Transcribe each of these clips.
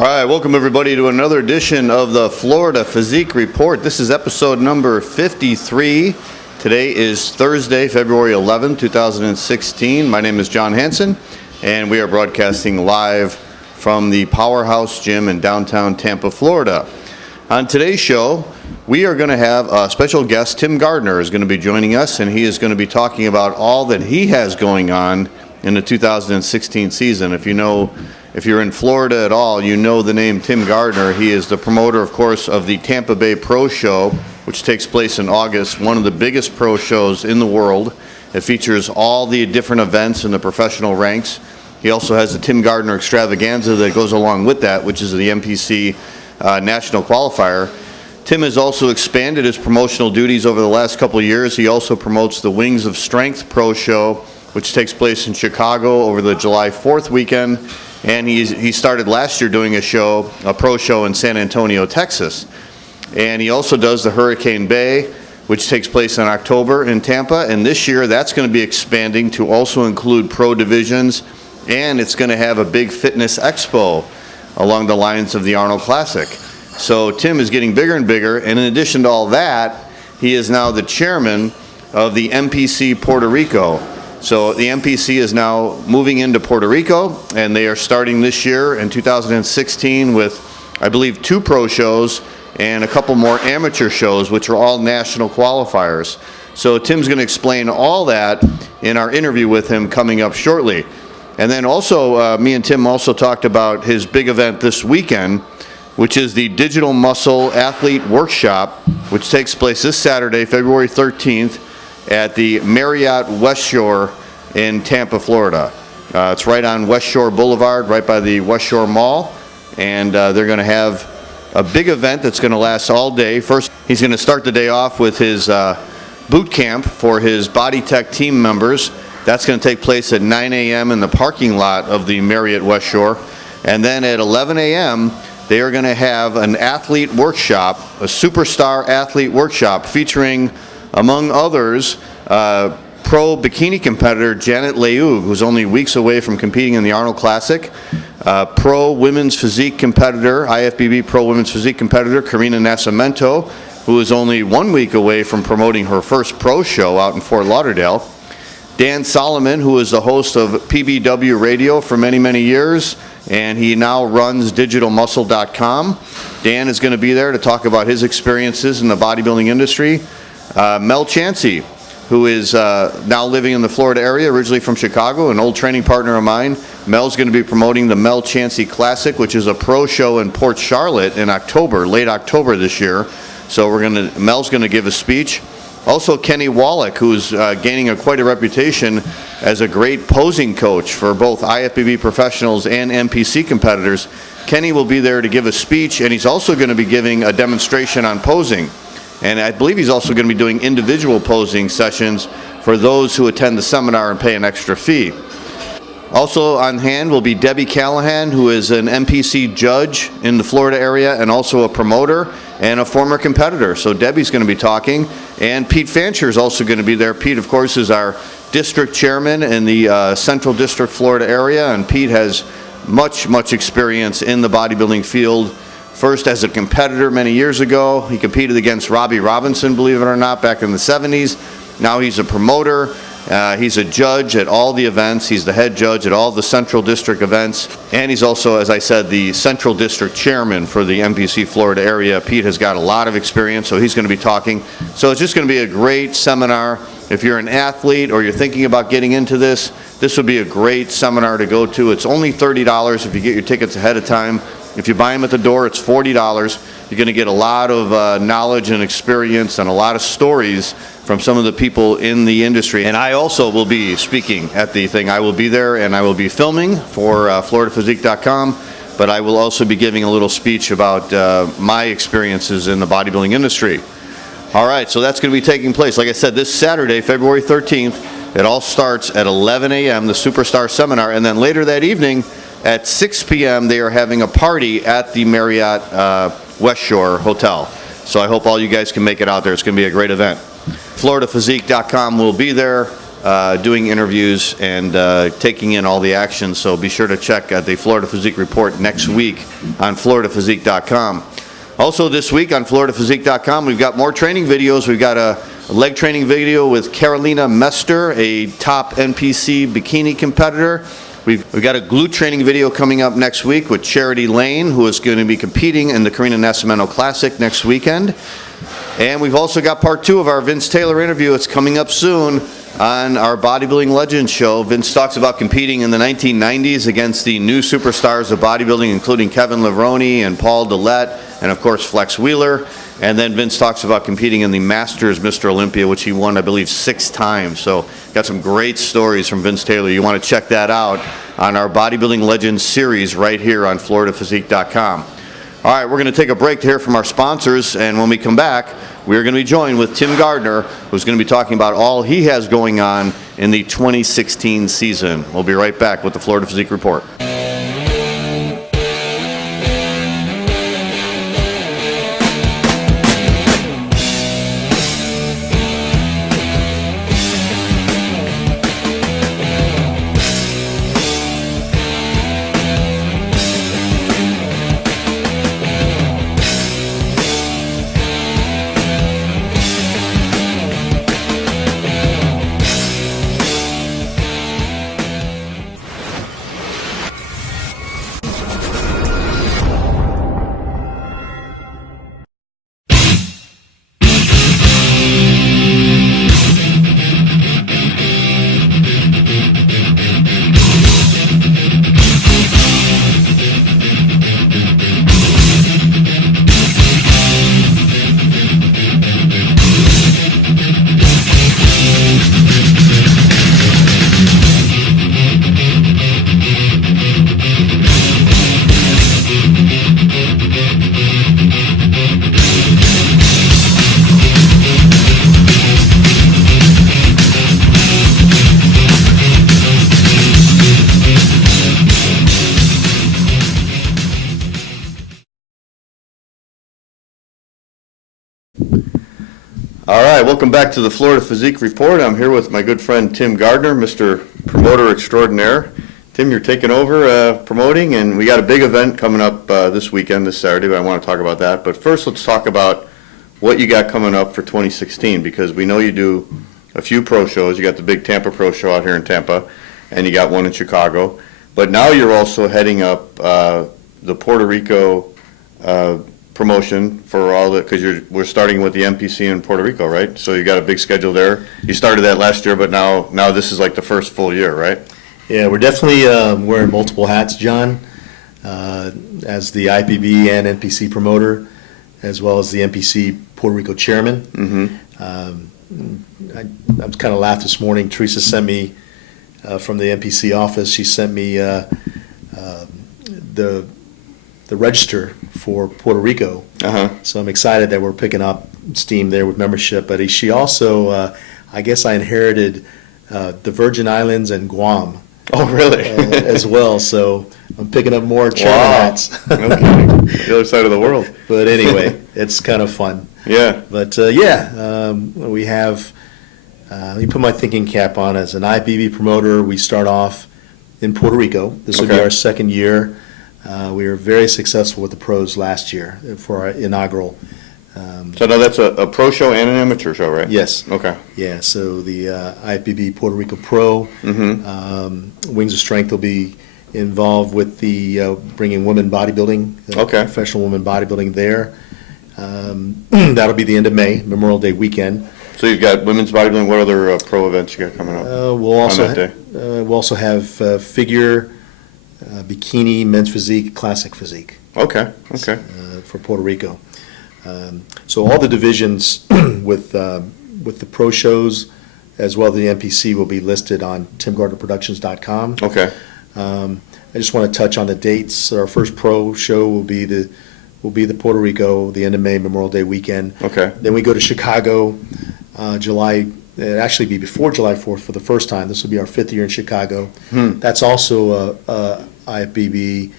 All right, welcome everybody to another edition of the Florida Physique Report. This is episode number 53. Today is Thursday, February 11, 2016. My name is John Hansen, and we are broadcasting live from the Powerhouse Gym in downtown Tampa, Florida. On today's show, we are going to have a special guest. Tim Gardner is going to be joining us, and he is going to be talking about all that he has going on in the 2016 season. If you're in Florida at all, you know the name Tim Gardner. He is the promoter, of course, of the Tampa Bay Pro Show, which takes place in August, one of the biggest pro shows in the world. It features all the different events in the professional ranks. He also has the Tim Gardner extravaganza that goes along with that, which is the MPC National Qualifier. Tim has also expanded his promotional duties over the last couple of years. He also promotes the Wings of Strength Pro Show, which takes place in Chicago over the July 4th weekend. And he started last year doing a pro show in San Antonio, Texas. And he also does the Hurricane Bay, which takes place in October in Tampa. And this year, that's going to be expanding to also include pro divisions. And it's going to have a big fitness expo along the lines of the Arnold Classic. So Tim is getting bigger and bigger. And in addition to all that, he is now the chairman of the MPC Puerto Rico. So the MPC is now moving into Puerto Rico, and they are starting this year in 2016 with, I believe, 2 pro shows and a couple more amateur shows, which are all national qualifiers. So Tim's going to explain all that in our interview with him coming up shortly. And then also, me and Tim also talked about his big event this weekend, which is the Digital Muscle Athlete Workshop, which takes place this Saturday, February 13th, at the Marriott West Shore in Tampa, Florida. It's right on West Shore Boulevard, right by the West Shore Mall, and they're going to have a big event that's going to last all day. First, he's going to start the day off with his boot camp for his Body Tech team members. That's going to take place at 9 a.m. in the parking lot of the Marriott West Shore, and then at 11 a.m., they are going to have an athlete workshop, a superstar athlete workshop featuring, among others, pro bikini competitor Janet Leug, who's only weeks away from competing in the Arnold Classic, pro women's physique competitor, IFBB pro women's physique competitor Karina Nascimento, who is only 1 week away from promoting her first pro show out in Fort Lauderdale, Dan Solomon, who is the host of PBW Radio for many, many years, and he now runs digitalmuscle.com. Dan is going to be there to talk about his experiences in the bodybuilding industry. Mel Chansey, who is now living in the Florida area, originally from Chicago, an old training partner of mine. Mel's going to be promoting the Mel Chansey Classic, which is a pro show in Port Charlotte in October, late October this year. So Mel's going to give a speech. Also, Kenny Wallach, who's gaining quite a reputation as a great posing coach for both IFBB professionals and MPC competitors. Kenny will be there to give a speech, and he's also going to be giving a demonstration on posing. And I believe he's also going to be doing individual posing sessions for those who attend the seminar and pay an extra fee. Also on hand will be Debbie Callahan, who is an MPC judge in the Florida area and also a promoter and a former competitor. So Debbie's going to be talking. And Pete Fancher is also going to be there. Pete, of course, is our district chairman in the Central District Florida area. And Pete has much experience in the bodybuilding field. First as a competitor many years ago. He competed against Robbie Robinson, believe it or not, back in the 70s. Now he's a promoter. He's a judge at all the events. He's the head judge at all the Central District events. And he's also, as I said, the Central District chairman for the MPC Florida area. Pete has got a lot of experience, so he's going to be talking. So it's just going to be a great seminar. If you're an athlete or you're thinking about getting into this, this would be a great seminar to go to. It's only $30 if you get your tickets ahead of time. If you buy them at the door, it's $40. You're going to get a lot of knowledge and experience and a lot of stories from some of the people in the industry. And I also will be speaking at the thing. I will be there, and I will be filming for FloridaPhysique.com, but I will also be giving a little speech about my experiences in the bodybuilding industry. All right, so that's going to be taking place, like I said, this Saturday, February 13th. It all starts at 11 a.m., the Superstar Seminar, and then later that evening, at 6 p.m., they are having a party at the Marriott West Shore Hotel. So I hope all you guys can make it out there. It's going to be a great event. FloridaPhysique.com will be there. doing interviews and taking in all the action. So be sure to check the Florida Physique Report next week on floridaphysique.com. Also this week on floridaphysique.com, we've got more training videos. We've got a leg training video with Carolina Mester, a top NPC bikini competitor. We've got a glute training video coming up next week with Charity Lane, who is going to be competing in the Karina Nascimento Classic next weekend. And we've also got part 2 of our Vince Taylor interview. It's coming up soon on our Bodybuilding Legends show. Vince talks about competing in the 1990s against the new superstars of bodybuilding, including Kevin Levrone and Paul Dillette, and of course Flex Wheeler. And then Vince talks about competing in the Masters Mr. Olympia, which he won, I believe, 6 times. So got some great stories from Vince Taylor. You want to check that out on our Bodybuilding Legends series right here on floridaphysique.com. All right, we're going to take a break to hear from our sponsors, and when we come back, we're going to be joined with Tim Gardner, who's going to be talking about all he has going on in the 2016 season. We'll be right back with the Florida Physique Report. All right, welcome back to the Florida Physique Report. I'm here with my good friend Tim Gardner, Mr. Promoter Extraordinaire. Tim, you're taking over promoting, and we got a big event coming up this weekend, this Saturday, but I want to talk about that. But first, let's talk about what you got coming up for 2016, because we know you do a few pro shows. You got the big Tampa Pro Show out here in Tampa, and you got one in Chicago. But now you're also heading up the Puerto Rico promotion for all the, because we're starting with the NPC in Puerto Rico, right? So you got a big schedule there. You started that last year, but now this is like the first full year, right? Yeah, we're definitely wearing multiple hats, John, as the IFBB and NPC promoter, as well as the NPC Puerto Rico chairman. Mm-hmm. I was kind of laughed this morning. Teresa sent me from the NPC office. She sent me the register for Puerto Rico. So I'm excited that we're picking up steam there with membership. But she also, I guess I inherited the Virgin Islands and Guam. Oh, really? As well. So I'm picking up more chairman hats. Okay. The other side of the world. But anyway, it's kind of fun. Yeah. But we have, let me put my thinking cap on. As an IFBB promoter, we start off in Puerto Rico. This will be our second year. We were very successful with the pros last year for our inaugural. So now that's a pro show and an amateur show, right? Yes. Okay. Yeah, so the IFBB Puerto Rico Pro, Wings of Strength will be involved with the bringing women bodybuilding, professional women bodybuilding there. That'll be the end of May, Memorial Day weekend. So you've got women's bodybuilding. What other pro events you got coming up we'll also have figure, bikini, men's physique, classic physique. Okay. For Puerto Rico. So all the divisions with the pro shows as well as the NPC will be listed on timgardnerproductions.com. Okay. I just want to touch on the dates. Our first pro show will be the Puerto Rico, the end of May, Memorial Day weekend. Okay. Then we go to Chicago, July. It'll actually be before July 4th for the first time. This will be our 5th year in Chicago. That's also a IFBB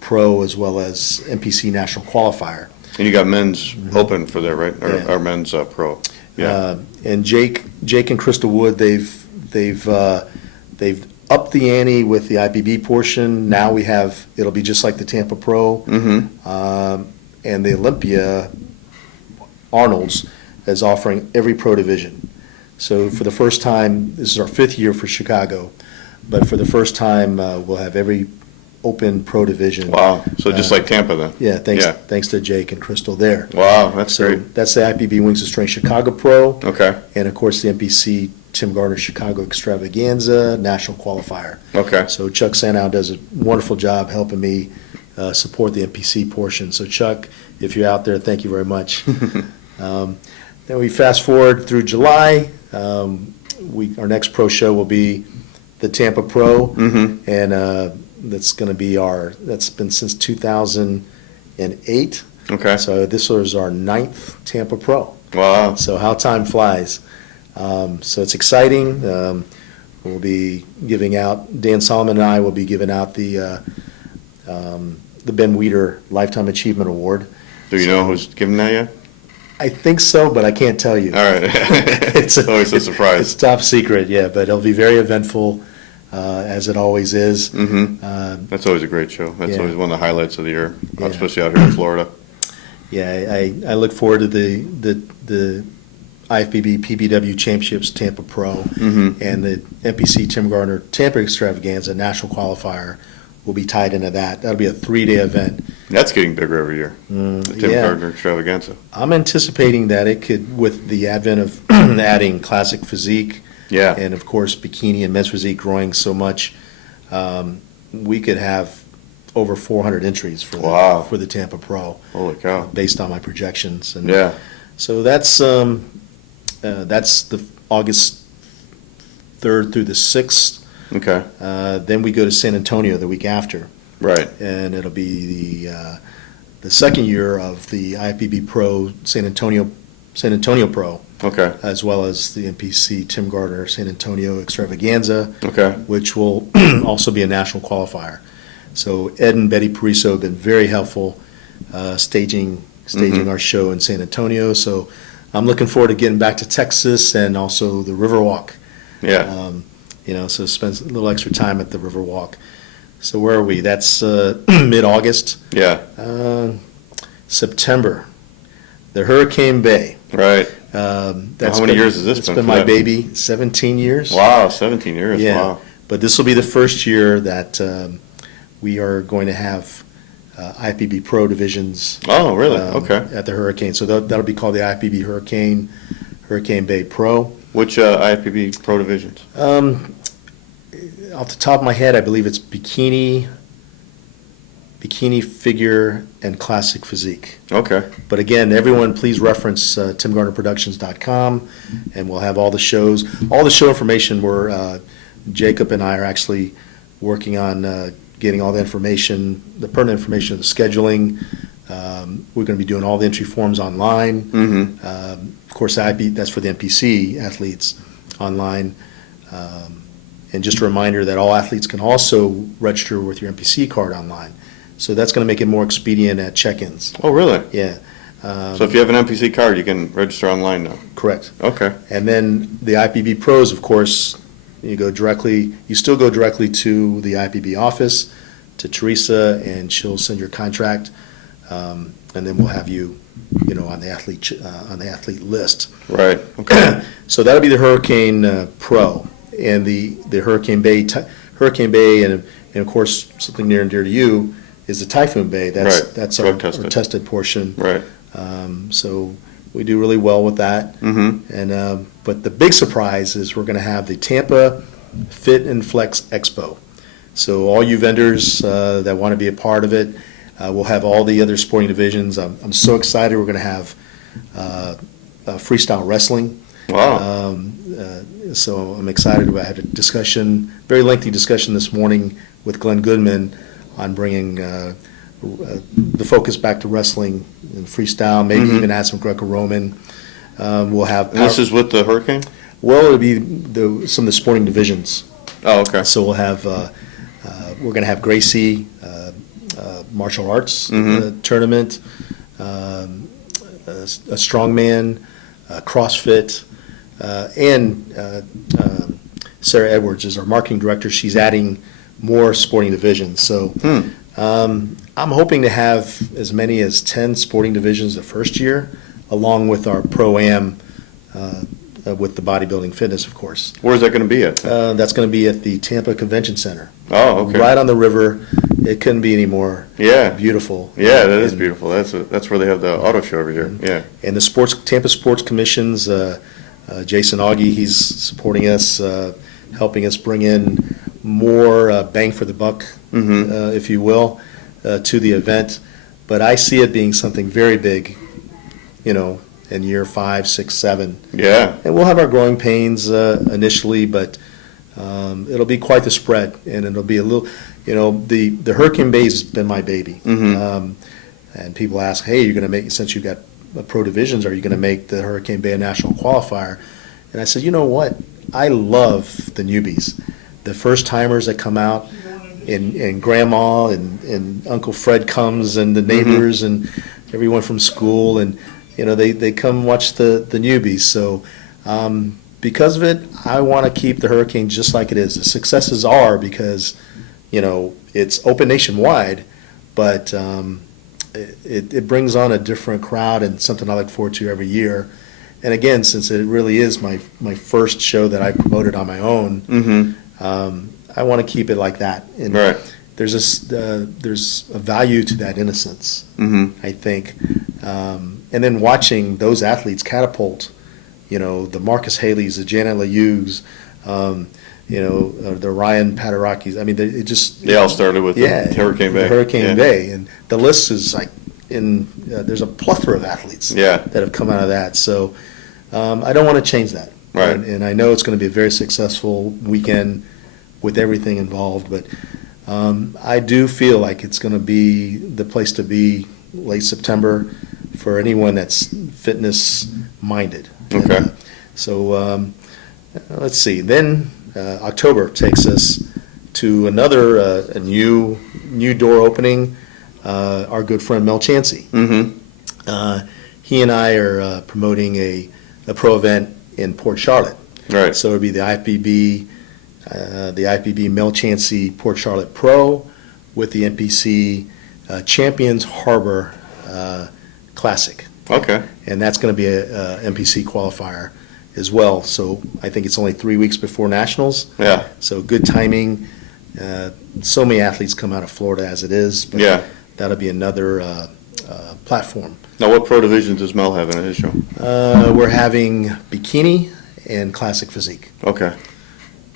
Pro as well as NPC National Qualifier. And you got men's open for there, right? Or men's pro. Yeah. And Jake and Crystal Wood, they've they've upped the ante with the IFBB portion. Now it'll be just like the Tampa Pro, and the Olympia Arnold's is offering every pro division. So for the first time, this is our 5th year for Chicago, but for the first time, we'll have every open pro division. Wow. So just like Tampa then? Yeah, thanks to Jake and Crystal there. Wow, that's great. That's the IFBB Wings of Strength Chicago Pro. Okay. And of course, the NPC Tim Gardner Chicago Extravaganza National Qualifier. Okay. So Chuck Sandow does a wonderful job helping me support the NPC portion. So Chuck, if you're out there, thank you very much. Then we fast forward through July. Our next pro show will be the Tampa Pro, and that's going to be that's been since 2008. Okay. So this was our 9th Tampa Pro. Wow. So how time flies. So it's exciting. We'll be giving out, Dan Solomon and I will be giving out the Ben Weider Lifetime Achievement Award. Do you know who's giving that yet? I think so, but I can't tell you. All right. It's always a surprise. It's top secret, yeah, but it'll be very eventful, as it always is. That's always a great show. That's Yeah. always one of the highlights of the year, Yeah. especially out here in Florida. Yeah, I look forward to the IFBB PBW Championships Tampa Pro and the NPC Tim Gardner Tampa Extravaganza National Qualifier will be tied into that. That'll be a 3-day event. That's getting bigger every year. The Tim yeah. Gardner Extravaganza. I'm anticipating that it could, with the advent of adding classic physique, Yeah. and of course bikini and men's physique growing so much, we could have over 400 entries for Wow. for the Tampa Pro, Holy cow. based on my projections. And Yeah. so that's the August 3rd through the 6th. Okay. Then we go to San Antonio the week after, Right. and it'll be the second year of the IFBB Pro San Antonio Pro, Okay. as well as the NPC Tim Gardner San Antonio Extravaganza, Okay. which will also be a national qualifier. So Ed and Betty Pariso have been very helpful staging our show in San Antonio. So I'm looking forward to getting back to Texas and also the Riverwalk. Yeah. So spend a little extra time at the Riverwalk. So where are we? That's mid-August. Yeah. September, the Hurricane Bay. Right. That's How many years has this It's been been for my that? baby, 17 years. Wow. 17 years. Yeah. Wow. But this will be the first year that we are going to have IFBB Pro divisions. Oh, really? Okay. At the Hurricane. So that'll be called the IFBB Hurricane Bay Pro. Which IFBB Pro divisions? Off the top of my head, I believe it's bikini, figure, and classic physique. Okay. But again, everyone, please reference TimGardnerProductions.com, and we'll have all the shows. All the show information, Jacob and I are actually working on getting all the information, the pertinent information, the scheduling. We're going to be doing all the entry forms online. Of course, that's for the NPC athletes online. And just a reminder that all athletes can also register with your NPC card online. So that's going to make it more expedient at check-ins. Oh, really? Yeah. So if you have an NPC card, you can register online now. Correct. Okay. And then the IFBB Pros, of course, you still go directly to the IFBB office, to Teresa, and she'll send your contract, and then we'll have you, on the athlete list. Right. Okay. So that'll be the Hurricane Pro, and the Hurricane Bay, and of course something near and dear to you is the Typhoon Bay. That's our tested portion. Right. So we do really well with that. And but the big surprise is we're going to have the Tampa Fit and Flex Expo. So all you vendors that want to be a part of it, we'll have all the other sporting divisions. I'm so excited. We're going to have freestyle wrestling. Wow. So I'm excited. I had a very lengthy discussion this morning with Glenn Goodman on bringing the focus back to wrestling and freestyle, maybe even add some Greco-Roman. We'll have. And this is with the Hurricane? Well, it'll be some of the sporting divisions. Oh, okay. So we'll have. We're going to have Gracie martial arts tournament, a strongman, CrossFit, and Sarah Edwards is our marketing director. She's adding more sporting divisions. So I'm hoping to have as many as 10 sporting divisions the first year, along with our Pro-Am with the bodybuilding fitness, of course. Where's that going to be at? That's going to be at the Tampa Convention Center. Oh, okay. Right on the river. It couldn't be any more beautiful. Yeah, that is beautiful. That's where they have the auto show every year. Yeah. And the Tampa Sports Commissions, Jason Augie, he's supporting us, helping us bring in more bang for the buck, if you will, to the event. But I see it being something very big, in year 5, 6, 7. Yeah. And we'll have our growing pains initially, but it'll be quite the spread, and it'll be a little, the Hurricane Bay has been my baby. And people ask, hey, you're going to make, since you've got pro divisions, are you going to make the Hurricane Bay a national qualifier? And I said, you know what? I love the newbies, the first timers that come out, and grandma and Uncle Fred comes, and the neighbors and everyone from school, and they come watch the newbies. So because of it, I want to keep the Hurricane just like it is. The successes are because it's open nationwide, but it brings on a different crowd and something I look forward to every year. And again, since it really is my first show that I promoted on my own, I want to keep it like that. And there's a value to that innocence, I think. And then watching those athletes catapult, the Marcus Haleys, the Janet Layugs, the Ryan Padarakis. I mean, they all started with the Hurricane Bay. The Hurricane Bay, and the list is like there's a plethora of athletes that have come out of that. So I don't want to change that. Right. And I know it's going to be a very successful weekend with everything involved, but I do feel like it's going to be the place to be late September for anyone that's fitness minded. Okay. And, so let's see. Then October takes us to another a new door opening. Our good friend Mel Chansey. He and I are promoting a pro event in Port Charlotte. Right. So it'll be the IFBB Mel Chansey Port Charlotte Pro with the NPC Champions Harbor Classic. Okay. And that's going to be a NPC qualifier as well. So I think it's only 3 weeks before Nationals. Yeah. So good timing. So many athletes come out of Florida as it is. But that'll be another platform. Now, what pro divisions does Mel have in his show? We're having bikini and classic physique. Okay.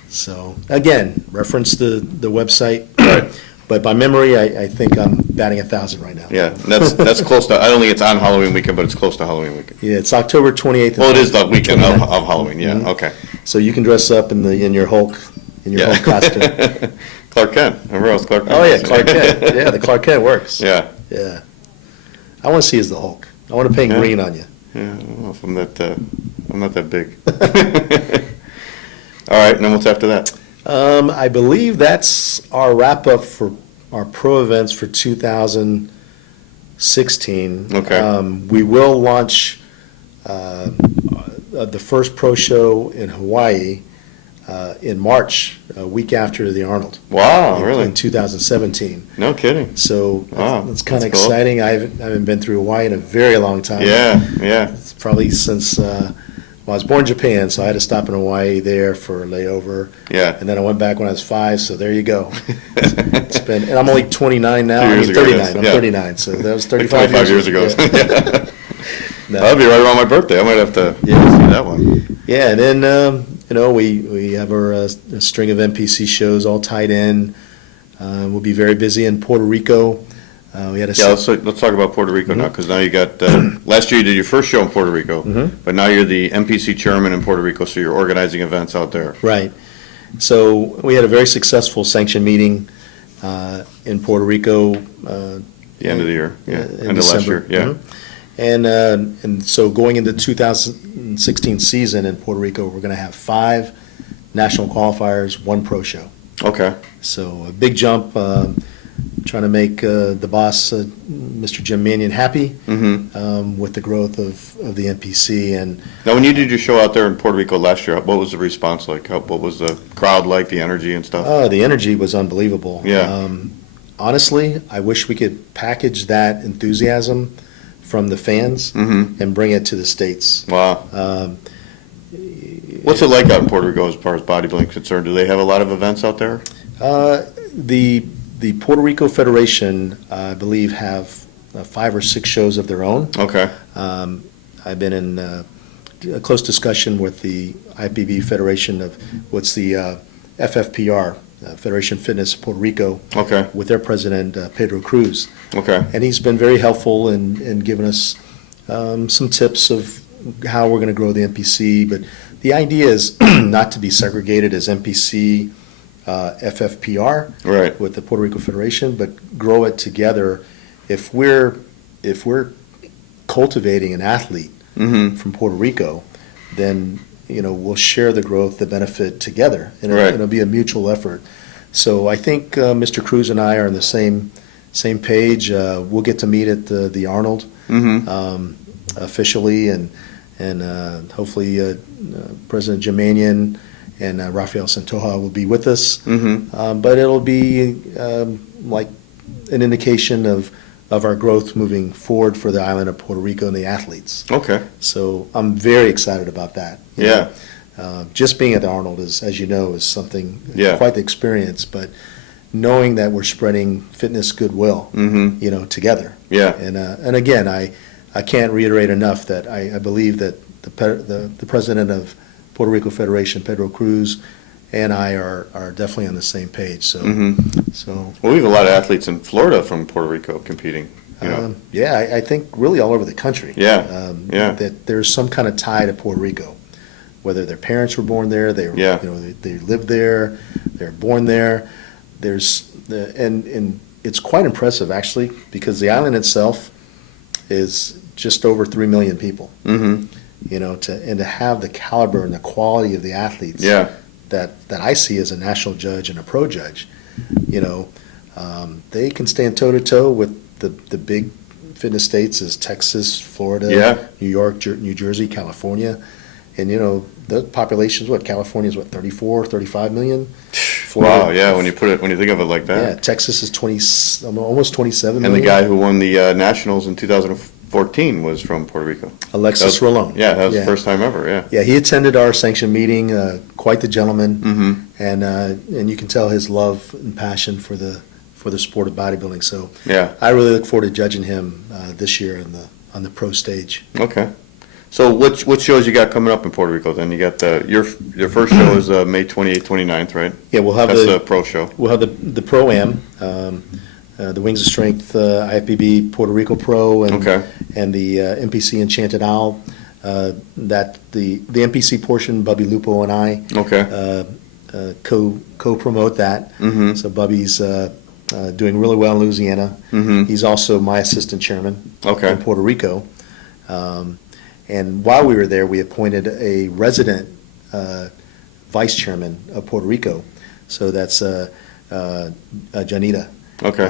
So again, reference the website. Right. But by memory, I think I'm batting 1,000 right now. Yeah, that's close to. I don't think it's on Halloween weekend, but it's close to Halloween weekend. Yeah, it's October 28th. Well, it is the weekend of Halloween. Yeah. Okay. So you can dress up in your Hulk Hulk costume. Clark Kent. Remember, I was Clark Kent. Oh yeah, Clark Kent. Yeah, the Clark Kent works. Yeah. Yeah. I want to see as the Hulk. I want to paint green on you. Yeah, I don't know if I'm not that big. All right, and then what's after that? I believe that's our wrap-up for our pro events for 2016. Okay. We will launch the first pro show in Hawaii in March, a week after the Arnold. Wow, really? In 2017. No kidding. So that's kind of exciting. Cool. I haven't been through Hawaii in a very long time. Yeah. It's probably since... I was born in Japan, so I had to stop in Hawaii there for a layover. Yeah. And then I went back when I was 5, so there you go. It's been, and I'm only 29 now. 39. I'm 39, so that was 35 years ago. Yeah. No. That'll be right around my birthday. I might have to see that one. Yeah, and then we have our string of NPC shows all tied in. We'll be very busy in Puerto Rico. Let's talk about Puerto Rico now, because now you got last year you did your first show in Puerto Rico, but now you're the NPC chairman in Puerto Rico, so you're organizing events out there. Right. So we had a very successful sanction meeting in Puerto Rico. The end of the year, end of last year, and so going into 2016 season in Puerto Rico, we're going to have 5 national qualifiers, 1 pro show. Okay. So a big jump. trying to make the boss, Mr. Jim Mannion, happy with the growth of the NPC. And now, when you did your show out there in Puerto Rico last year, what was the response like? What was the crowd like, the energy and stuff? the energy was unbelievable. Yeah. Honestly, I wish we could package that enthusiasm from the fans and bring it to the States. Wow. What's it like out in Puerto Rico as far as bodybuilding is concerned? Do they have a lot of events out there? The Puerto Rico Federation, I believe, have 5 or 6 shows of their own. Okay. I've been in a close discussion with the IFBB Federation of what's the FFPR, Federation Fitness Puerto Rico, Okay. with their president, Pedro Cruz. Okay. And he's been very helpful in giving us some tips of how we're going to grow the NPC. But the idea is not to be segregated as NPC, FFPR, Right. with the Puerto Rico Federation, but grow it together. If we're cultivating an athlete from Puerto Rico, then we'll share the growth, the benefit together, and Right. it'll be a mutual effort. So I think Mr. Cruz and I are on the same page. We'll get to meet at the Arnold officially, and hopefully President Jim Mannion and Rafael Santoja will be with us. But it'll be like an indication of our growth moving forward for the island of Puerto Rico and the athletes. Okay. So I'm very excited about that. Yeah. Just being at the Arnold is, as you know, is something Yeah. quite the experience. But knowing that we're spreading fitness goodwill, together. Yeah. And again, I can't reiterate enough that I believe that the president of Puerto Rico Federation, Pedro Cruz, and I are definitely on the same page. So, Well, we have a lot of athletes in Florida from Puerto Rico competing. yeah, I think really all over the country. Yeah. Yeah. That there's some kind of tie to Puerto Rico, whether their parents were born there, they lived there, they're born there. And it's quite impressive actually, because the island itself is just over 3 million people. To have the caliber and the quality of the athletes that I see as a national judge and a pro judge, they can stand toe to toe with the big fitness states as Texas, Florida, New York, New Jersey, California. And the population's California's 34, 35 million. Florida, Wow, yeah, when you think of it like that. Yeah, Texas is almost 27 And million. the guy who won the Nationals in 2014 was from Puerto Rico. Alexis Rolón. Yeah, that was the first time ever, yeah. Yeah, he attended our sanction meeting, quite the gentleman, and you can tell his love and passion for the sport of bodybuilding. So Yeah. I really look forward to judging him this year on the pro stage. Okay. So what shows you got coming up in Puerto Rico then? You got your first show is May 28th, 29th, right? Yeah, we'll have That's the pro show. We'll have the Pro-Am, the Wings of Strength IFBB Puerto Rico Pro, and the NPC Enchanted Owl. That the NPC portion, Bubby Lupo and I co-promote that. So Bubby's doing really well in Louisiana. He's also my assistant chairman in Puerto Rico. And while we were there, we appointed a resident vice chairman of Puerto Rico. So that's Janita. Okay.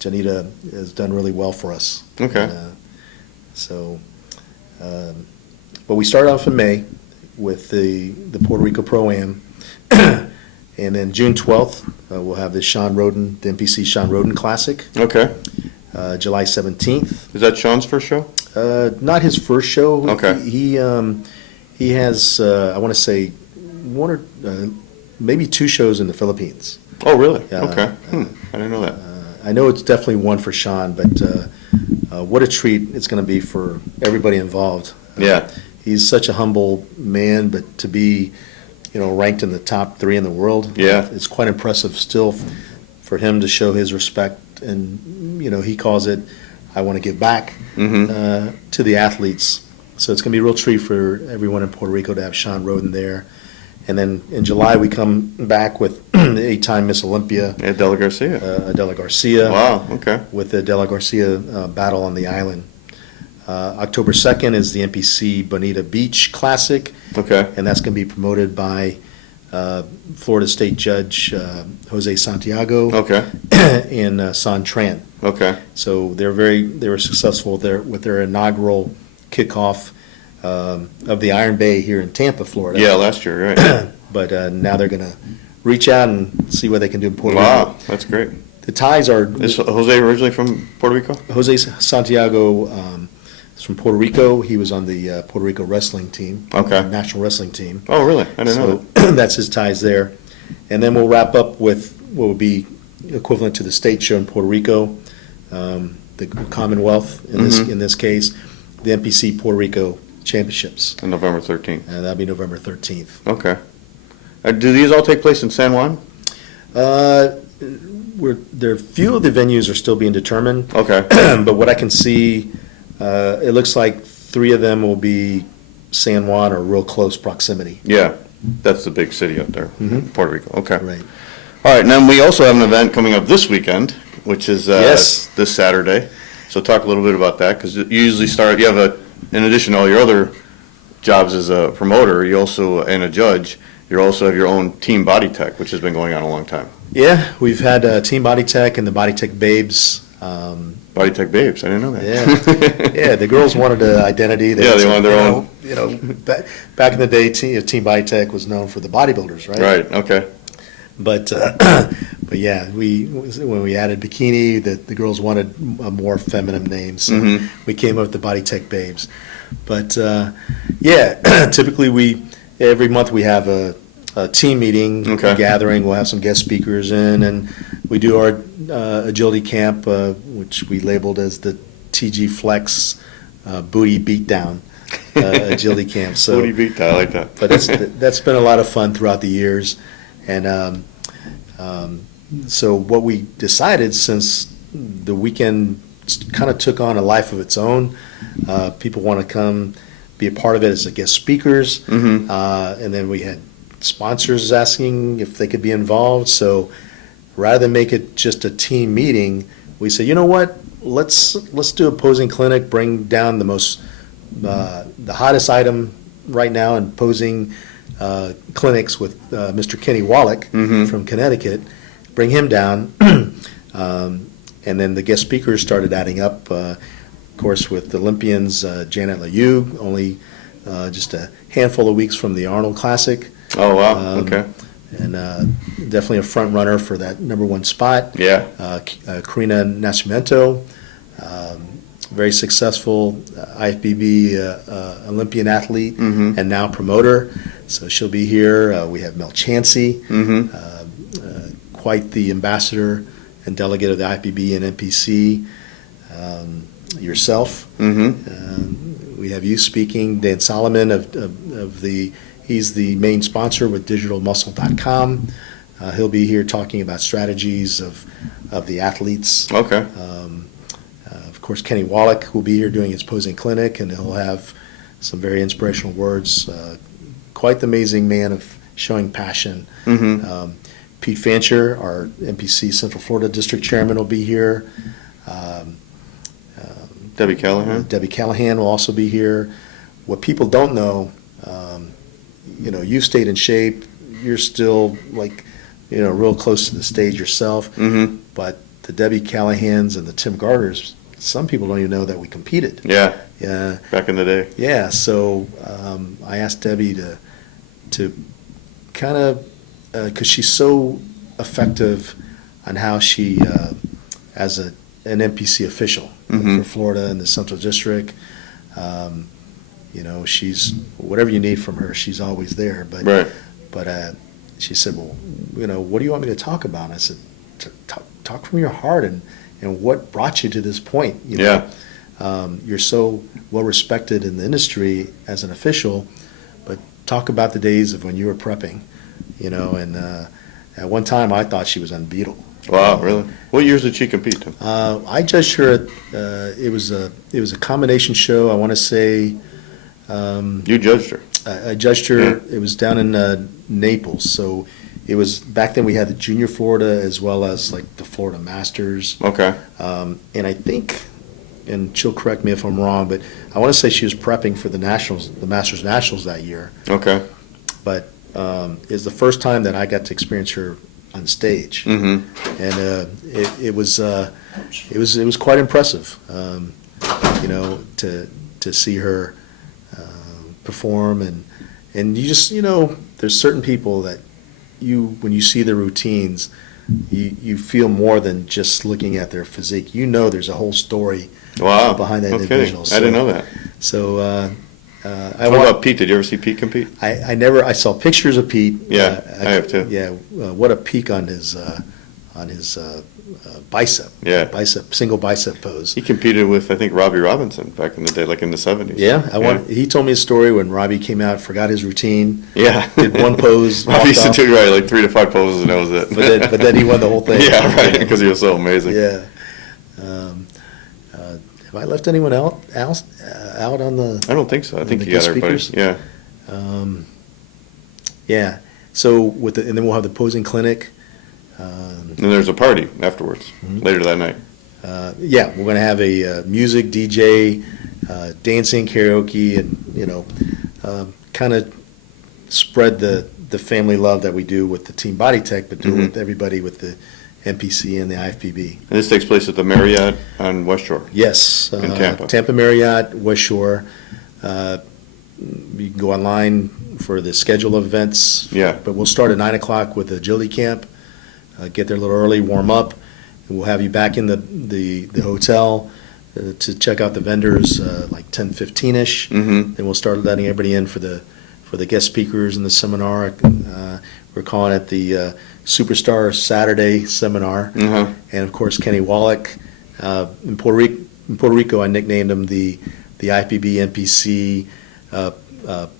Janita has done really well for us. Okay. But we start off in May with the Puerto Rico Pro-Am. And then June 12th, we'll have the NPC Sean Roden Classic. Okay. July 17th. Is that Sean's first show? Not his first show. Okay. He has, I want to say, one or maybe 2 shows in the Philippines. Oh, really? Okay. I didn't know that. I know it's definitely one for Sean, but what a treat it's going to be for everybody involved. Yeah. He's such a humble man, but to be, ranked in the top 3 in the world, it's quite impressive still for him to show his respect. And, he calls it, I want to give back to the athletes. So it's going to be a real treat for everyone in Puerto Rico to have Sean Roden there. And then in July, we come back with the 8-time Miss Olympia. Adela Garcia. Adela Garcia. Wow, okay. With the Adela Garcia battle on the island. October 2nd is the NPC Bonita Beach Classic. Okay. And that's going to be promoted by Florida State Judge Jose Santiago, Okay. and San Tran. Okay. So they were successful there with their inaugural kickoff of the Iron Bay here in Tampa, Florida. Yeah, last year, right? But now they're going to reach out and see what they can do in Puerto Rico. Wow, that's great. The ties are Is Jose originally from Puerto Rico? Jose Santiago is from Puerto Rico. He was on the Puerto Rico wrestling team, Okay. national wrestling team. Oh, really? I didn't know that. So that's his ties there. And then we'll wrap up with what would be equivalent to the state show in Puerto Rico, the Commonwealth in this case, the NPC Puerto Rico Championships. On November 13th. And that'll be November 13th. Okay. Do these all take place in San Juan? There are few of the venues are still being determined. Okay. But what I can see, it looks like 3 of them will be San Juan or real close proximity. Yeah, that's the big city up there, Puerto Rico. Okay. Right. All right, and then we also have an event coming up this weekend, which is Yes. this Saturday. So talk a little bit about that, because you usually start, you have in addition to all your other jobs as a promoter, you also, and a judge, you also have your own Team Body Tech, which has been going on a long time. Yeah, we've had Team Body Tech and the Body Tech Babes. Body Tech Babes, I didn't know that. Yeah, yeah. The girls wanted an identity. Yeah, they wanted their own. Back in the day, Team Body Tech was known for the bodybuilders, right? Right, okay. But yeah, when we added bikini, the girls wanted a more feminine name, so we came up with the Body Tech Babes. But yeah, typically every month we have a team meeting, Okay. a gathering. We'll have some guest speakers in, and we do our agility camp, which we labeled as the TG Flex Booty Beatdown agility camp. So, Booty beat that, I like that. but that's been a lot of fun throughout the years, and so what we decided, since the weekend kind of took on a life of its own, people want to come be a part of it as guest speakers, and then we had sponsors asking if they could be involved. So rather than make it just a team meeting, we said, you know what, let's do a posing clinic, bring down the hottest item right now in posing clinics with Mr. Kenny Wallach from Connecticut, bring him down, and then the guest speakers started adding up, of course, with Olympians Janet Layug, only just a handful of weeks from the Arnold Classic. Oh, wow, okay. And definitely a front runner for that #1 spot. Yeah. Karina Nascimento, very successful IFBB Olympian athlete and now promoter. So she'll be here. We have Mel Chansey, quite the ambassador and delegate of the IFBB and NPC. Yourself. We have you speaking. Dan Solomon he's the main sponsor with digitalmuscle.com. He'll be here talking about strategies of the athletes. Okay. Of course, Kenny Wallach will be here doing his posing clinic, and he'll have some very inspirational words. Quite the amazing man of showing passion. Pete Fancher, our NPC Central Florida District Chairman, will be here. Debbie Callahan? Debbie Callahan will also be here. What people don't know, you've stayed in shape. You're still real close to the stage yourself. But the Debbie Callahans and the Tim Gardners, some people don't even know that we competed. Yeah. Yeah. Back in the day. Yeah. So I asked Debbie to kind of, because she's so effective on how she, as an NPC official for Florida and the Central District, she's, whatever you need from her, she's always there. But Right. But she said, well, what do you want me to talk about? And I said, talk from your heart and what brought you to this point. Yeah. You're so well respected in the industry as an official, but talk about the days of when you were prepping, and at one time I thought she was unbeatable. Wow, really? What years did she compete, Tim? I judged her at, it was a combination show. I want to say. You judged her. I judged her. It was down in Naples, so it was back then. We had the Junior Florida as well as the Florida Masters. Okay. And I think, and she'll correct me if I'm wrong, but I want to say she was prepping for the Nationals, the Masters Nationals that year. Okay. But is the first time that I got to experience her on stage, and it was quite impressive, to see her perform, and you just there's certain people that when you see their routines, you feel more than just looking at their physique. There's a whole story behind that individual. I didn't know that. So. What about Pete? Did you ever see Pete compete? I saw pictures of Pete. Yeah, I have too. Yeah, what a peak on his bicep. Yeah. Single bicep pose. He competed with, I think, Robbie Robinson back in the day, like in the 70s. Yeah, he told me a story when Robbie came out, forgot his routine. Yeah. Did one pose. Robbie used to do like 3 to 5 poses, and that was it. But then he won the whole thing. Yeah, right, because he was so amazing. Yeah. Have I left anyone out on the? I don't think so. I think you got everybody. Yeah. Yeah. So and then we'll have the posing clinic. And there's a party afterwards, later that night. Yeah, we're going to have a music, DJ, dancing, karaoke, and kind of spread the family love that we do with the Team Body Tech, but do it with everybody with the NPC and the IFBB. And this takes place at the Marriott on West Shore. Yes, in Tampa. Tampa Marriott, West Shore. You can go online for the schedule of events. Yeah. But we'll start at 9 o'clock with the agility camp. Get there a little early, warm up, and we'll have you back in the hotel to check out the vendors like 10:15ish. Then we'll start letting everybody in for the guest speakers in the seminar. We're calling it the Superstar Saturday Seminar, and of course Kenny Wallach. In Puerto Rico, I nicknamed him the IFBB NPC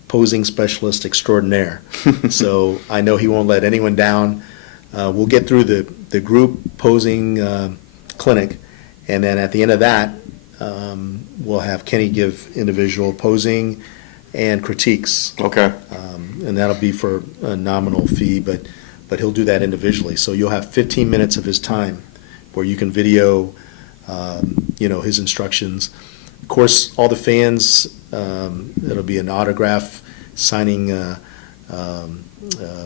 posing specialist extraordinaire. So I know he won't let anyone down. We'll get through the group posing clinic, and then at the end of that, we'll have Kenny give individual posing and critiques. Okay. And that'll be for a nominal fee, but he'll do that individually. So you'll have 15 minutes of his time where you can video, his instructions. Of course, all the fans, it'll be an autograph signing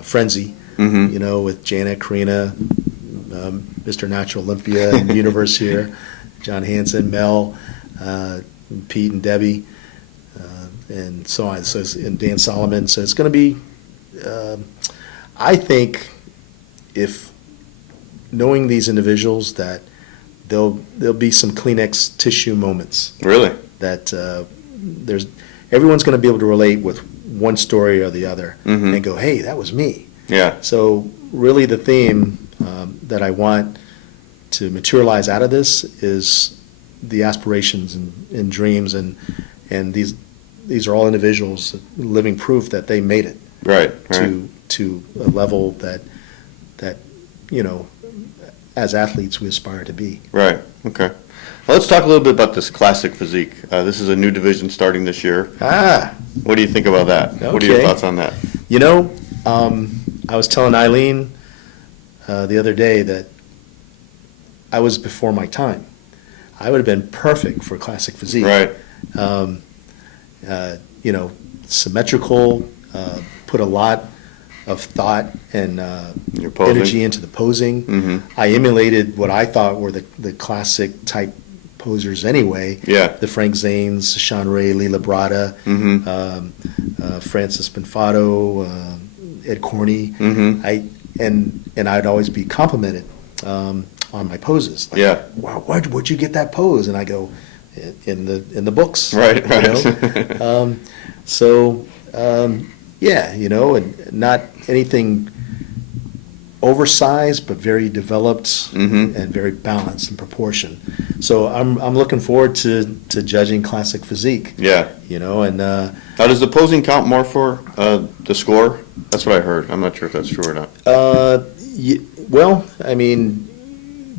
frenzy. With Janet, Karina, Mr. Natural Olympia and the universe here, John Hansen, Mel, Pete and Debbie, and so on. And Dan Solomon. So it's going to be, I think, if knowing these individuals, that there'll be some Kleenex tissue moments. Really? That everyone's going to be able to relate with one story or the other and go, hey, that was me. Yeah. So really the theme that I want to materialize out of this is the aspirations and dreams, and these are all individuals living proof that they made it to a level that as athletes we aspire to be. Right. Okay. Well, let's talk a little bit about this classic physique. This is a new division starting this year. What do you think about that? Okay. What are your thoughts on that? I was telling Eileen the other day that I was before my time. I would have been perfect for classic physique. Right. Symmetrical, put a lot of thought and energy into the posing. I emulated what I thought were the classic type posers anyway. Yeah. The Frank Zanes, Sean Ray, Lee Labrada, Francis Benfato, Ed Corney. And I'd always be complimented on my poses. Like, yeah. Wow, where'd you get that pose? And I go, in the books. Right. And not anything oversized, but very developed and very balanced in proportion. So I'm looking forward to judging classic physique. Yeah. And now, does the posing count more for the score? That's what I heard. I'm not sure if that's true or not. Well, I mean,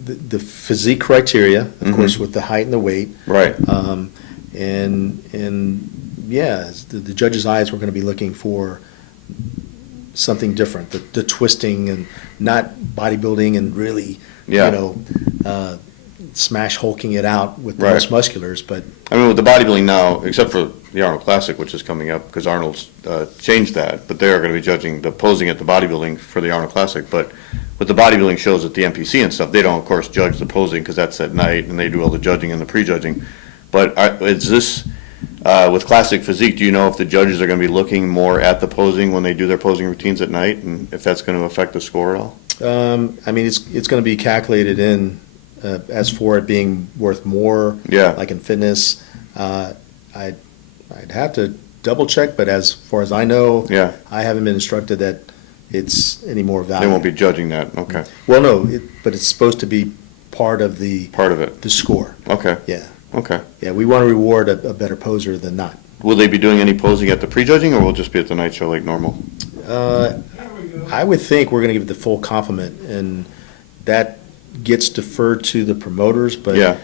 the physique criteria, of course, with the height and the weight. Right. The judges' eyes were going to be looking for something different, the twisting and not bodybuilding and really, smash hulking it out with the most musculars. But I mean, with the bodybuilding now, except for the Arnold Classic, which is coming up, because Arnold's changed that, but they are going to be judging the posing at the bodybuilding for the Arnold Classic. But with the bodybuilding shows at the NPC and stuff, they don't, of course, judge the posing because that's at night, and they do all the judging and the prejudging. But is this, with Classic Physique, do you know if the judges are going to be looking more at the posing when they do their posing routines at night, and if that's going to affect the score at all? I mean, it's going to be calculated in as for it being worth more. Yeah. Like in fitness, I'd have to double check, but as far as I know, Yeah. I haven't been instructed that it's any more They valuable. won't be judging that. Okay. Well, no, but it's supposed to be part of the score. Okay. Yeah, Okay. yeah. We want to reward a better poser than not. Will they be doing any posing at the prejudging, or will it just be at the night show like normal? I would think we're going to give it the full complement, and that gets deferred to the promoters. But Yeah.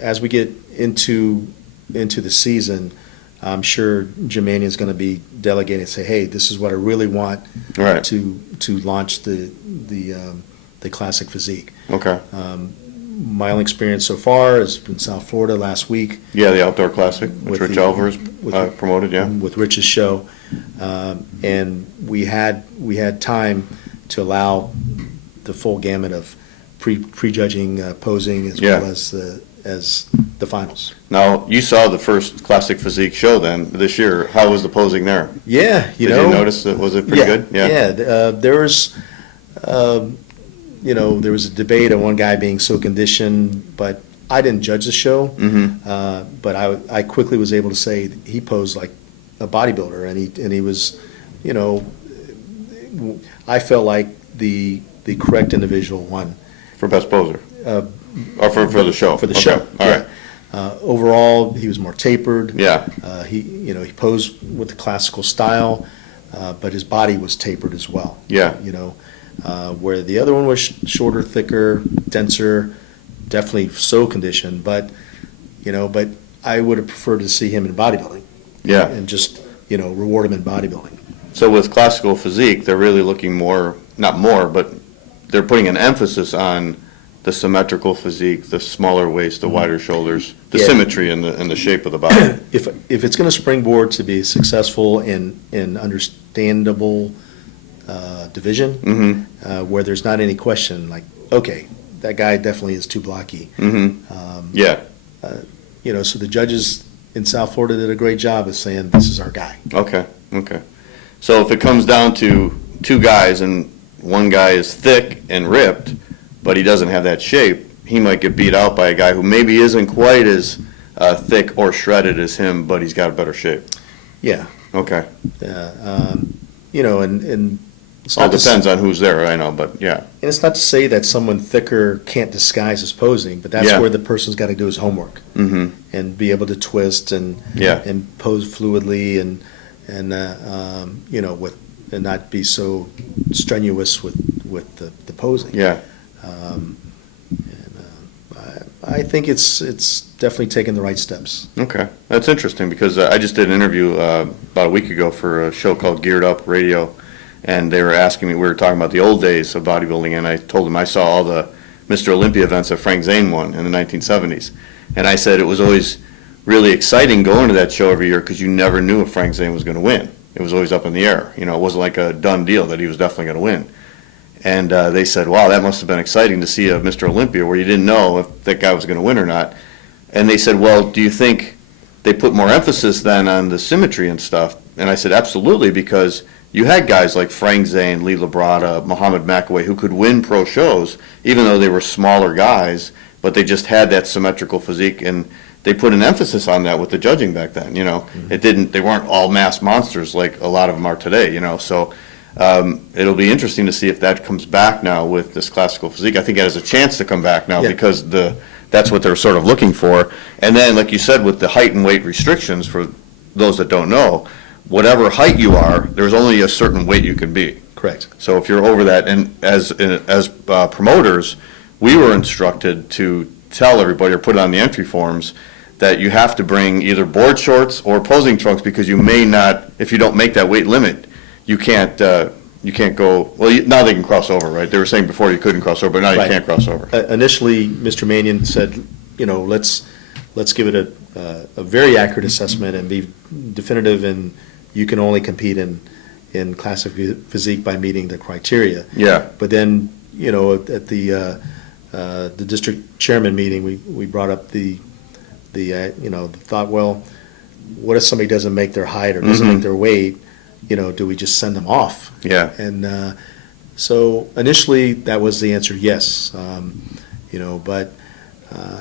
As we get into the season, I'm sure Jim Mannion is going to be delegating and say, "Hey, this is what I really want Right. to launch the Classic Physique." Okay. My only experience so far has been South Florida last week Yeah, the Outdoor Classic, which With Rich the- Alvarez with- promoted, yeah. with Rich's show, and we had time to allow the full gamut of prejudging posing as Yeah. well as the finals. Now, you saw the first Classic Physique show then, this year. How was the posing there? Yeah, Did you notice that? Was it pretty good? Yeah. There was, there was a debate on one guy being so conditioned, but I didn't judge the show. But I quickly was able to say he posed like a bodybuilder, and he was, I felt like the correct individual won. For best poser? Or for the show? For the Okay. show, All yeah. right. Overall, he was more tapered. Yeah. He posed with the classical style, but his body was tapered as well. Yeah. Where the other one was shorter, thicker, denser, definitely so conditioned. But I would have preferred to see him in bodybuilding. Yeah. And just reward him in bodybuilding. So with Classical Physique, they're really looking more, not more, but they're putting an emphasis on the symmetrical physique, the smaller waist, the wider shoulders, the Yeah. symmetry in the shape of the body. If it's going to springboard to be successful in understandable division, where there's not any question, like, okay, that guy definitely is too blocky. Yeah. So the judges in South Florida did a great job of saying, this is our guy. Okay. So if it comes down to two guys and one guy is thick and ripped, but he doesn't have that shape, he might get beat out by a guy who maybe isn't quite as thick or shredded as him, but he's got a better shape. Yeah. Okay. And it's All not to depends on who's there, I know, but yeah. And it's not to say that someone thicker can't disguise his posing, but that's Yeah. where the person's got to do his homework and be able to twist and Yeah. and pose fluidly and and not be so strenuous with the posing. Yeah. I think it's definitely taking the right steps. Okay. That's interesting because I just did an interview about a week ago for a show called Geared Up Radio, and they were asking me, we were talking about the old days of bodybuilding, and I told them I saw all the Mr. Olympia events that Frank Zane won in the 1970s. And I said it was always really exciting going to that show every year because you never knew if Frank Zane was going to win. It was always up in the air. It wasn't like a done deal that he was definitely going to win. And they said, wow, that must have been exciting to see a Mr. Olympia where you didn't know if that guy was going to win or not. And they said, well, do you think they put more emphasis then on the symmetry and stuff? And I said, absolutely, because you had guys like Frank Zane, Lee Labrada, Muhammad McAway, who could win pro shows, even though they were smaller guys, but they just had that symmetrical physique, and they put an emphasis on that with the judging back then. They weren't all mass monsters like a lot of them are today. So it'll be interesting to see if that comes back now with this classical physique. I think it has a chance to come back now because that's what they're sort of looking for. And then, like you said, with the height and weight restrictions, for those that don't know, whatever height you are, there's only a certain weight you can be. Correct. So if you're over that, and as promoters, we were instructed to tell everybody or put it on the entry forms that you have to bring either board shorts or posing trunks because you may not, if you don't make that weight limit, you can't go, well, now they can cross over, right? They were saying before you couldn't cross over, but now you Right. can't cross over. Initially, Mr. Mannion said, let's let's give it a very accurate assessment and be definitive, and you can only compete in classic physique by meeting the criteria. Yeah. But then, at the district chairman meeting, we brought up the thought, well, what if somebody doesn't make their height or doesn't make their weight? Do we just send them off? Yeah. And so initially that was the answer, yes. But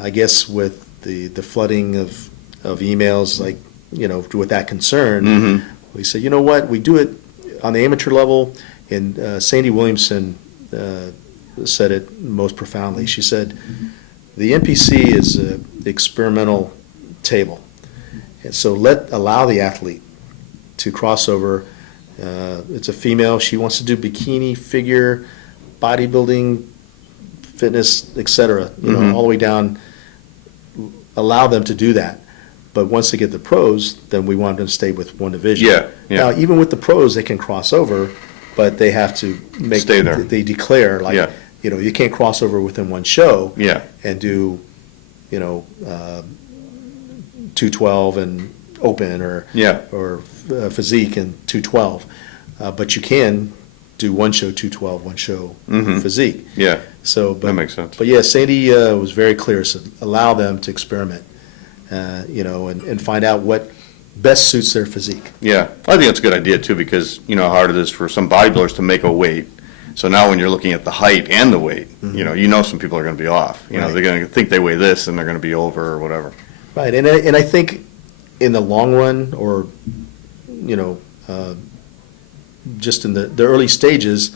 I guess with the flooding of emails, like, with that concern, we said, you know what, we do it on the amateur level. And Sandy Williamson said it most profoundly. She said, the NPC is an experimental table. And so allow the athlete to cross over. It's a female. She wants to do bikini, figure, bodybuilding, fitness, etc. All the way down. Allow them to do that. But once they get the pros, then we want them to stay with one division. Yeah. Now, even with the pros, they can cross over, but they have to Stay there. They declare, like, you can't cross over within one show. Yeah. And do, 212 and open or physique and 212, but you can do one show 212, one show physique. Yeah. So, that makes sense. But yeah, Sandy was very clear. So allow them to experiment, and find out what best suits their physique. Yeah, I think that's a good idea too, because how hard it is for some bodybuilders to make a weight. So now when you're looking at the height and the weight, some people are going to be off. They're going to think they weigh this and they're going to be over or whatever. Right, and I think in the long run, or just in the early stages,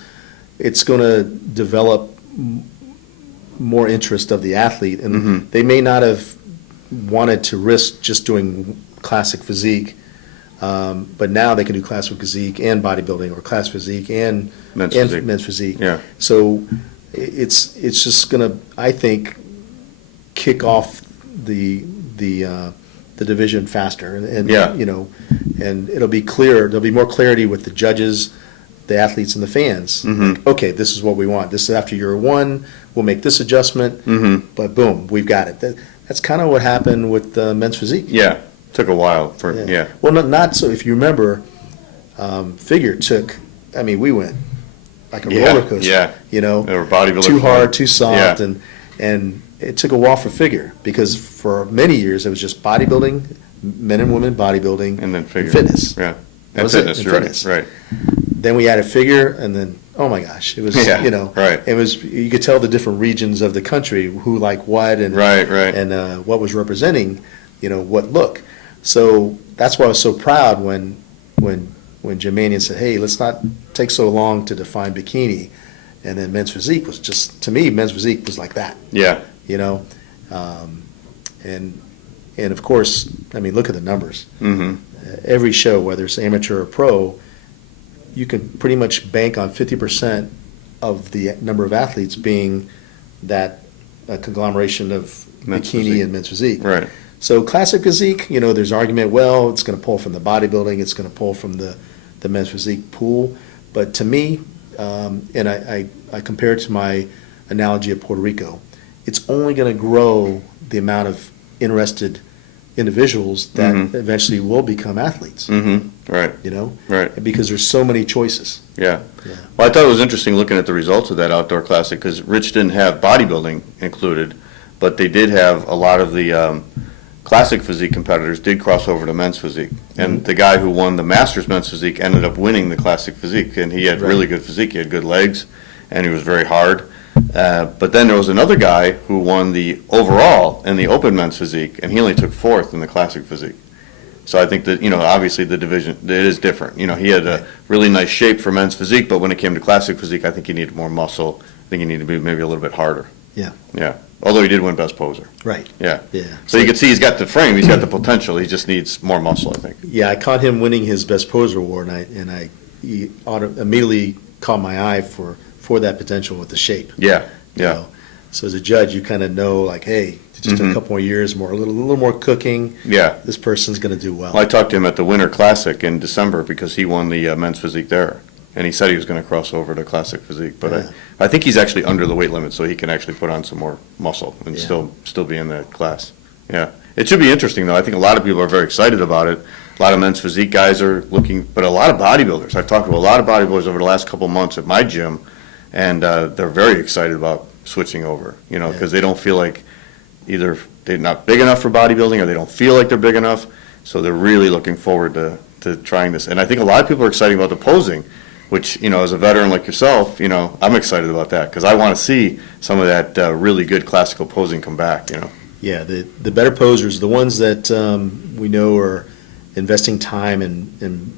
it's going to develop more interest of the athlete, and they may not have wanted to risk just doing classic physique, but now they can do classic physique and bodybuilding, or classic physique and men's physique. Yeah. So it's just going to, I think, kick off the division faster, and and it'll be clear. There'll be more clarity with the judges, the athletes, and the fans. Like, okay, this is what we want. This is after year one. We'll make this adjustment, but boom, we've got it. That's kind of what happened with men's physique. Yeah, took a while for Well, not so. If you remember, figure took. I mean, we went like a roller coaster. Yeah. They were bodybuilders. Too hard, too soft, and it took a while for figure, because for many years it was just bodybuilding, men and women bodybuilding, and then figure. Fitness. Yeah. That was fitness, it, you're fitness. Right. Then we added figure, and then, oh my gosh, it was, right. It was, you could tell the different regions of the country who like what, and right. and what was representing, what look. So that's why I was so proud when Jim Manion said, hey, let's not take so long to define bikini, and then men's physique was just, to me, men's physique was like that. Yeah. And of course, I mean, look at the numbers. Every show, whether it's amateur or pro, you can pretty much bank on 50% of the number of athletes being that conglomeration of Men's bikini physique. and men's physique. Right. So classic physique, there's argument, well, it's going to pull from the bodybuilding, it's going to pull from the men's physique pool. But to me, and I compare it to my analogy of Puerto Rico, it's only going to grow the amount of interested individuals that eventually will become athletes. Right. Right. Because there's so many choices. Yeah. Well, I thought it was interesting looking at the results of that outdoor classic, because Rich didn't have bodybuilding included, but they did have a lot of the classic physique competitors did cross over to men's physique. And the guy who won the Masters men's physique ended up winning the classic physique, and he had really good physique. He had good legs, and he was very hard. But then there was another guy who won the overall in the open men's physique, and he only took fourth in the classic physique. So I think that, obviously the division, it is different. He had a really nice shape for men's physique, but when it came to classic physique, I think he needed more muscle. I think he needed to be maybe a little bit harder. Yeah. Yeah. Although he did win best poser. Right. Yeah. Yeah. So you can see he's got the frame, he's got the potential, he just needs more muscle, I think. Yeah, I caught him winning his best poser award, and he immediately caught my eye for that potential with the shape. Yeah. Yeah. So as a judge, you kind of know, like, hey, just a couple more years, a little more cooking. Yeah. This person's going to do well. Well, I talked to him at the Winter Classic in December because he won the men's physique there, and he said he was going to cross over to classic physique. But I think he's actually under the weight limit, so he can actually put on some more muscle and still be in that class. Yeah. It should be interesting, though. I think a lot of people are very excited about it. A lot of men's physique guys are looking, but a lot of bodybuilders. I've talked to a lot of bodybuilders over the last couple of months at my gym, and they're very excited about switching over, because they don't feel like either they're not big enough for bodybuilding or they don't feel like they're big enough. So they're really looking forward to trying this. And I think a lot of people are excited about the posing, which, as a veteran like yourself, I'm excited about that because I want to see some of that really good classical posing come back, Yeah, the better posers, the ones that we know are investing time in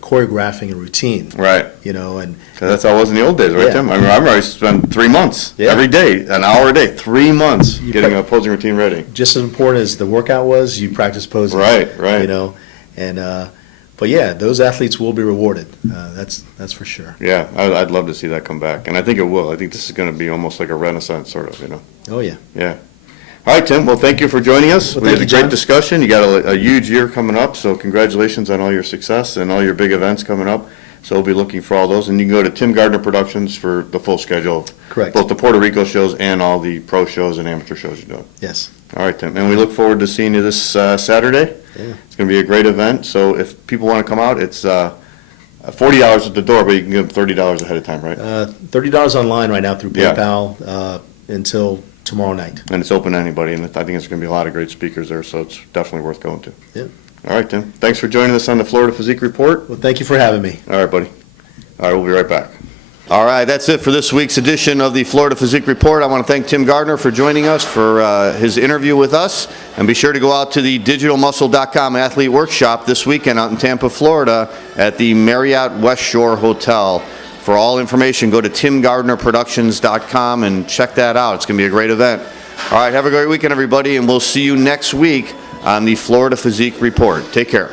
choreographing a routine. Right. And that's how it was in the old days, right, Yeah. Tim? I remember I spent 3 months every day, an hour a day, 3 months getting a posing routine ready. Just as important as the workout was, you practice posing. Right. But yeah, those athletes will be rewarded. That's for sure. Yeah, I'd love to see that come back, and I think it will. I think this is going to be almost like a renaissance, sort of. Oh yeah. Yeah. All right, Tim. Well, thank you for joining us. Well, we had thank a you, great John. discussion. You got a huge year coming up, so congratulations on all your success and all your big events coming up. So we'll be looking for all those, and you can go to Tim Gardner Productions for the full schedule of Correct. both the Puerto Rico shows and all the pro shows and amateur shows you're doing. Yes. All right, Tim. And we look forward to seeing you this Saturday. Yeah. It's going to be a great event. So if people want to come out, it's $40 at the door, but you can give them $30 ahead of time, right? $30 online right now through Yeah. PayPal until tomorrow night. And it's open to anybody, and I think there's going to be a lot of great speakers there, so it's definitely worth going to. Yeah. All right, Tim. Thanks for joining us on the Florida Physique Report. Well, thank you for having me. All right, buddy. All right, we'll be right back. All right, that's it for this week's edition of the Florida Physique Report. I want to thank Tim Gardner for joining us for his interview with us. And be sure to go out to the digitalmuscle.com athlete workshop this weekend out in Tampa, Florida at the Marriott West Shore Hotel. For all information, go to timgardnerproductions.com and check that out. It's going to be a great event. All right, have a great weekend, everybody, and we'll see you next week on the Florida Physique Report. Take care.